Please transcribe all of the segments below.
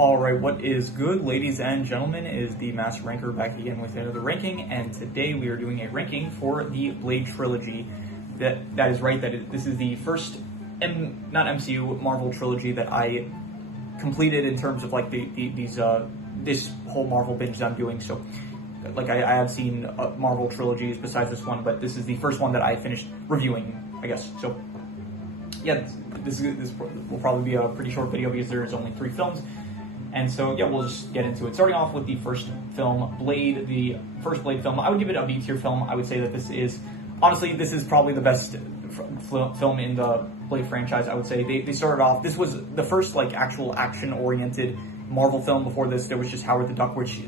Alright, what is good, ladies and gentlemen, is the Master Ranker back again with another ranking, and today we are doing a ranking for the Blade trilogy. That is right, this is the first, not MCU, Marvel trilogy that I completed in terms of like this whole Marvel binge that I'm doing. So, like I have seen Marvel trilogies besides this one, but this is the first one that I finished reviewing, I guess. So, yeah, this will probably be a pretty short video because there's only 3 films. And so, yeah, we'll just get into it. Starting off with the first film, Blade, the first Blade film. I would give it a B tier film. I would say that this is probably the best film in the Blade franchise, I would say. They started off, this was the first, like, actual action-oriented Marvel film. Before this, there was just Howard the Duck, which,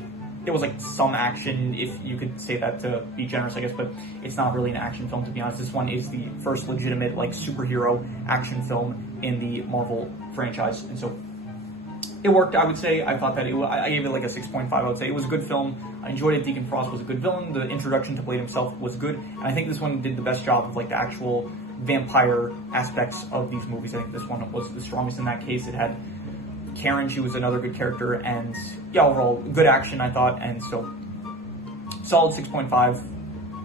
there was, like, some action, if you could say that to be generous, I guess, but it's not really an action film, to be honest. This one is the first legitimate, like, superhero action film in the Marvel franchise, and so it worked, I would say. I thought that I gave it like a 6.5, I would say. It was a good film. I enjoyed it. Deacon Frost was a good villain. The introduction to Blade himself was good. And I think this one did the best job of like the actual vampire aspects of these movies. I think this one was the strongest in that case. It had Karen, she was another good character. And yeah, overall, good action, I thought. And so, solid 6.5.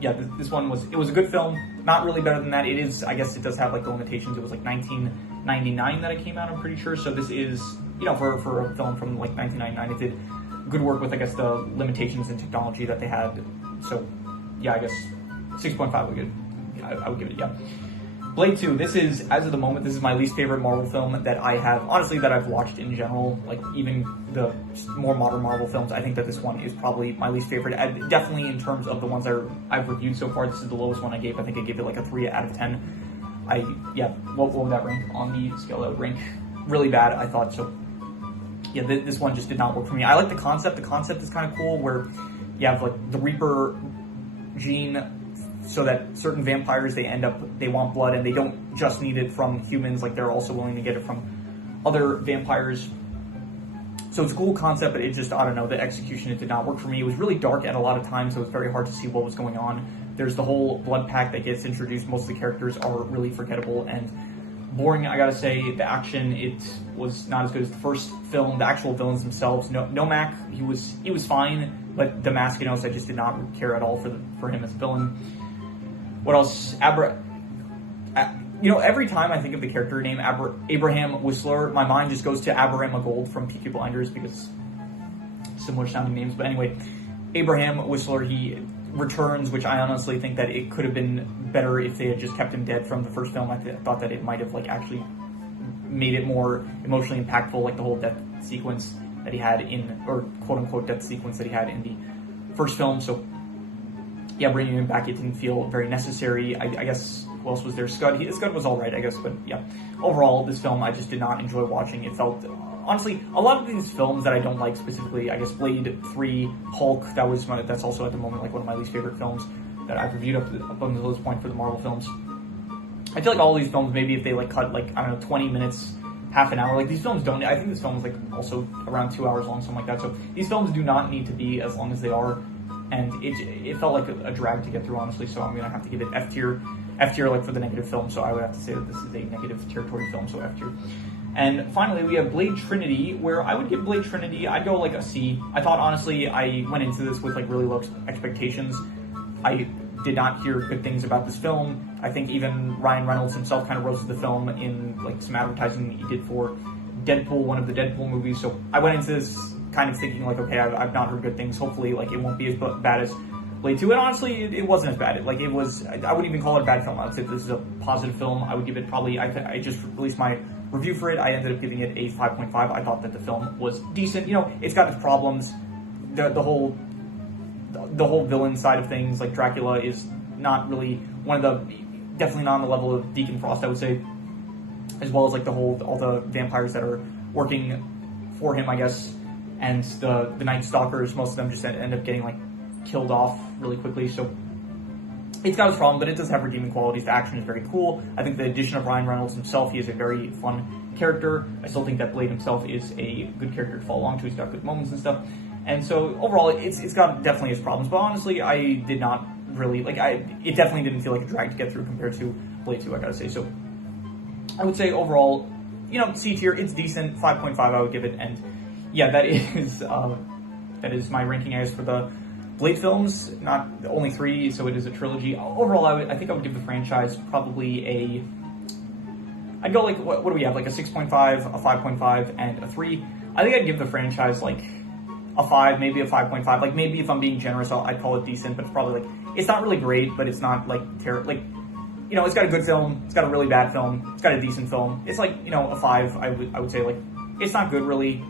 Yeah, this one was a good film. Not really better than that. It is, I guess it does have like the limitations. It was like 1999 that it came out, I'm pretty sure. So this is, you know, for a film from like 1999, it did good work with, I guess, the limitations in technology that they had. So, yeah, I guess 6.5 would give it. I would give it, yeah. Blade 2, this is, as of the moment, this is my least favorite Marvel film that I have, honestly, that I've watched in general. Like, even the more modern Marvel films, I think that this one is probably my least favorite. Definitely in terms of the ones I've reviewed so far, this is the lowest one I gave. I think I gave it like a 3 out of 10. What would that rank on the scale? That would rank really bad, I thought. So, yeah, this one just did not work for me. I like the concept. The concept is kind of cool, where you have like the Reaper gene, so that certain vampires, they want blood, and they don't just need it from humans, like they're also willing to get it from other vampires. So it's a cool concept, but it just, I don't know, the execution, it did not work for me. It was really dark at a lot of times, so it was very hard to see what was going on. There's the whole blood pact that gets introduced. Most of the characters are really forgettable and boring, I gotta say. The action, it was not as good as the first film. The actual villains themselves, Nomak, he was fine, but Damascus, I just did not care at all for him as a villain. What else? Every time I think of the character name Abraham Whistler, my mind just goes to Abraham Gold from Peaky Blinders, because similar sounding names. But anyway, Abraham Whistler, he returns, which I honestly think that it could have been better if they had just kept him dead from the first film. I thought that it might have like actually made it more emotionally impactful, like the whole death sequence that he had or quote unquote death sequence that he had in the first film. So yeah, bringing him back, it didn't feel very necessary. I guess, who else was there? Scud was alright, I guess, but yeah. Overall, this film, I just did not enjoy watching. It felt, honestly, a lot of these films that I don't like specifically, I guess Blade 3, Hulk, that's also at the moment like one of my least favorite films that I've reviewed up until this point for the Marvel films. I feel like all these films, maybe if they like cut like, I don't know, 20 minutes, half an hour, like these films don't, I think this film is like also around 2 hours long, something like that. So these films do not need to be as long as they are. And it felt like a drag to get through, honestly, so I'm going to have to give it F tier like for the negative film, so I would have to say that this is a negative territory film, so F tier. And finally, we have Blade Trinity, where I would give Blade Trinity, I'd go like a C. I thought, honestly, I went into this with like really low expectations. I did not hear good things about this film. I think even Ryan Reynolds himself kind of roasted the film in like some advertising that he did for Deadpool, one of the Deadpool movies, so I went into this kind of thinking like, okay, I've not heard good things. Hopefully, like, it won't be as bad as Blade 2. And honestly, it wasn't as bad. I wouldn't even call it a bad film. I would say this is a positive film. I would give it probably, I just released my review for it. I ended up giving it a 5.5. I thought that the film was decent. It's got its problems. The whole villain side of things, like Dracula, is not really definitely not on the level of Deacon Frost, I would say. As well as like all the vampires that are working for him, I guess. And the Night Stalkers, most of them just end up getting like killed off really quickly. So it's got its problem, but it does have redeeming qualities. The action is very cool. I think the addition of Ryan Reynolds himself, he is a very fun character. I still think that Blade himself is a good character to follow along to. He's got good moments and stuff. And so overall, it's got definitely its problems. But honestly, I did not really it definitely didn't feel like a drag to get through compared to Blade 2, I gotta say. So I would say overall, C tier, it's decent. 5.5 I would give it. And yeah, that is my ranking, I guess, for the Blade films. Not only 3, so it is a trilogy. Overall, I think I would give the franchise probably a. I'd go like what do we have? Like a 6.5, a 5.5, and a 3. I think I'd give the franchise like a 5, maybe a 5.5. Like maybe if I'm being generous, I'd call it decent, but it's probably like it's not really great, but it's not like like. You know, it's got a good film, it's got a really bad film, it's got a decent film. It's like, you know, a 5, I would say, like, it's not good really,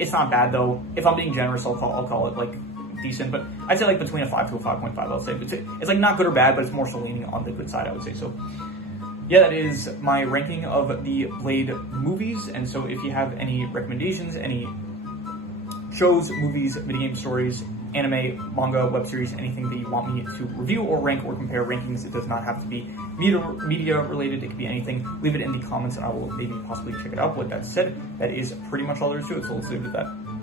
it's not bad though. If I'm being generous, I'll call it like decent, but I'd say like between a 5 to a 5.5, I'll say. It's like not good or bad, but it's more so leaning on the good side, I would say. So yeah, that is my ranking of the Blade movies, and so if you have any recommendations, any shows, movies, video game stories, anime, manga, web series, anything that you want me to review or rank or compare rankings, it does not have to be media related, it could be anything. Leave it in the comments and I will maybe possibly check it out. With that said, that is pretty much all there is to it, so let's leave it at that.